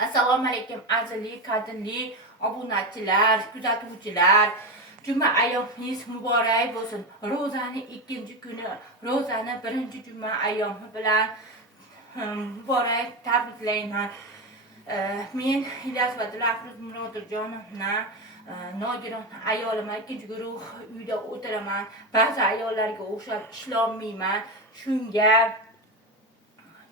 Assalomu alaykum azizli, qadrli obunachilar, kuzatuvchilar. Juma ayomingiz muborak bo'lsin. Ro'zani ikkinchi kuni, ro'zani birinchi juma ayomi bilan muborak tabriklayman. Men Ilyos va Dilafruz Murodirjonovna nogiron ayolim, ikkinchi guruh uyda o'tiraman. Ba'zi ayollarga o'xshab ishlolmayman. Shunga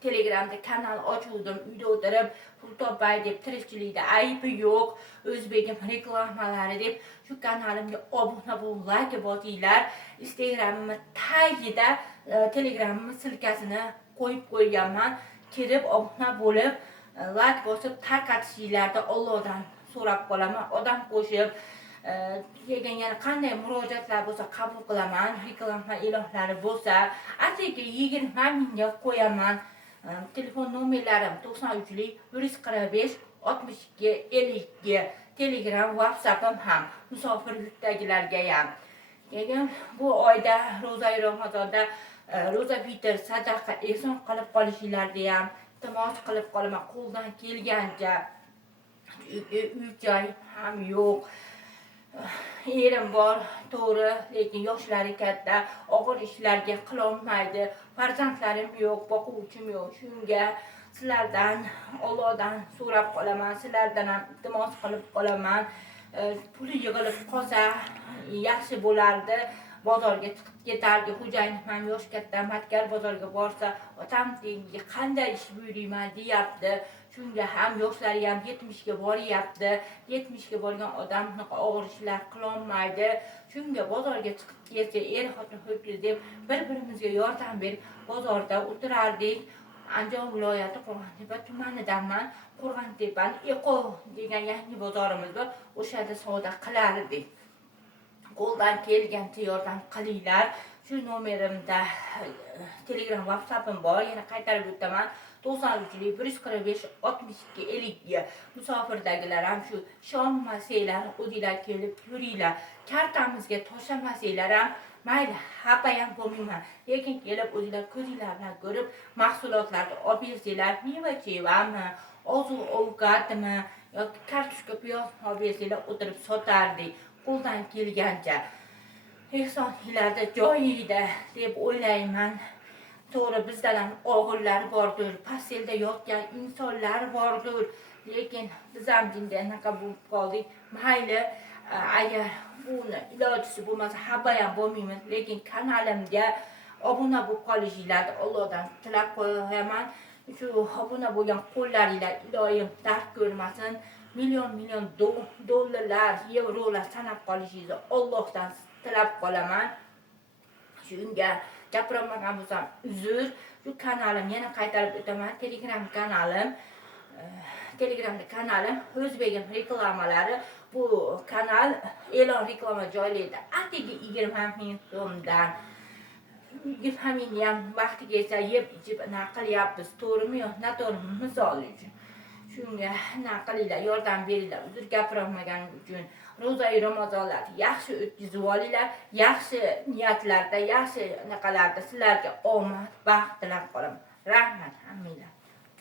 Telegramda kanal ochuvdim, uyda o'tirib pul topay deb, tirikchilikda aybi yo'q, o'zbegim reklamalari deb shu kanalimga obuna bo'lib, like bosinglar. Instagramimni tagida Telegramimni silkasini qo'yib qo'yganman. Kirib obuna bo'lib, like bosib tarqatishinglarni Allohdan so'rab qolaman. Odam qo'shib degan yana qanday murojaatlar bo'lsa qabul qilaman. Reklama e'lonlari bo'lsa, atigi 20 mingga qo'yaman. Telefon nomerlarim 93lik 145 62 52. Telegram, WhatsApp'im ham musofir yurtdagilarga ham. Keyin bu oyda ro'za Ramazonda ro'za fitr, sadaqa, ehson qilib qolishinglarni ham iltimos qilib qolaman. Qo'ldan kelgancha uy joy ham yo'q. Erim bor, to'g'ri, lekin yoshlari katta, og'ir ishlarga qilolmaydi. Farzandlarim yo'q, boquvchim yo'q. Shunga sizlardan, Allohdan so'rab qolaman, sizlardan ham iltimos qilib qolaman. Puli yig'ilib qolsa yaxshi bo'lardi. Bozorga chiqib ketardi. Xo'jayinim ham yosh katta, Matkar bozorga borsa, otam tengiga qanday ish buyurayman deyapti. Shunga ham yoshlari ham 70 ga boryapti. 70 ga borgan odam og'ir ishlar qilolmaydi. Shunga bozorga chiqib kelsa, xotin ho'kiz deb bir-birimizga yordam berib bozorda o'tirardik. Andijon viloyati Qo'rg'ontepa tumanidanman. Qo'rg'ontepani Eko degan yangi bozorimiz bor. O'shada savdo qilardik. Qo'ldan kelgancha yordam qilinglar. Shu nomerimda Telegram, WhatsApp'im bor. Yana qaytarib o'taman. 93lik 145 62 50. Musofirdagilar ham shu ishonmasanglar, o'zinglar kelib ko'ringlar. Kartamizga tashlamasanglar ham mayli, xafa ham bo'lmayman. Lekin kelib o'zinglar ko'zinglar bilan ko'rib, mahsulotlarni olib bersanglar, meva-chevami, oziq-ovqatmi yoki kartoshka, piyoz olib bersanglar, o'tirib sotardik. Qo'ldan kelgancha ehsoninglarda joyida deb o'ylayman. To'g'ri, bizda ham og'irlar bordir, pastelda yotgan insonlar bordir, lekin biz ham jinda anaqa bo'lib qoldik. Mayli, agar buni ilojisi bo'lmasa xabar ham bo'lmaymiz, lekin kanalimga obuna bo'lib qolishinglarni Allohdan tilab qo'yaman. Shu obuna bo'lgan qo'llaringlar iloyim dard ko'rmasin. Million dollarlar, yevrolar sanab qolishingizni Allohdan tilab qolaman. Shunga gapirmagan bo'lsam uzr. Shu kanalim yana qaytarib o'taman. Telegram kanalim, Telegramda kanalim o'zbegim reklamalari. Bu kanal e'lon reklama joylaydi. Atigi 20 ming so'mdan. 20 mingni ham vaqti kelsa yeb ichib qilyapmiz. To'g'rimi yo'q? Noto'g'rimi? Misol uchun. Shunga qilinglar, yordam beringlar. Uzr gapirolmaganim uchun. Ro'za Ramazonlar yaxshi o'tkazib olinglar. Yaxshi niyatlarda, yaxshi naqalarda sizlarga omad, baxt tilab qolaman. Rahmat hammanglar.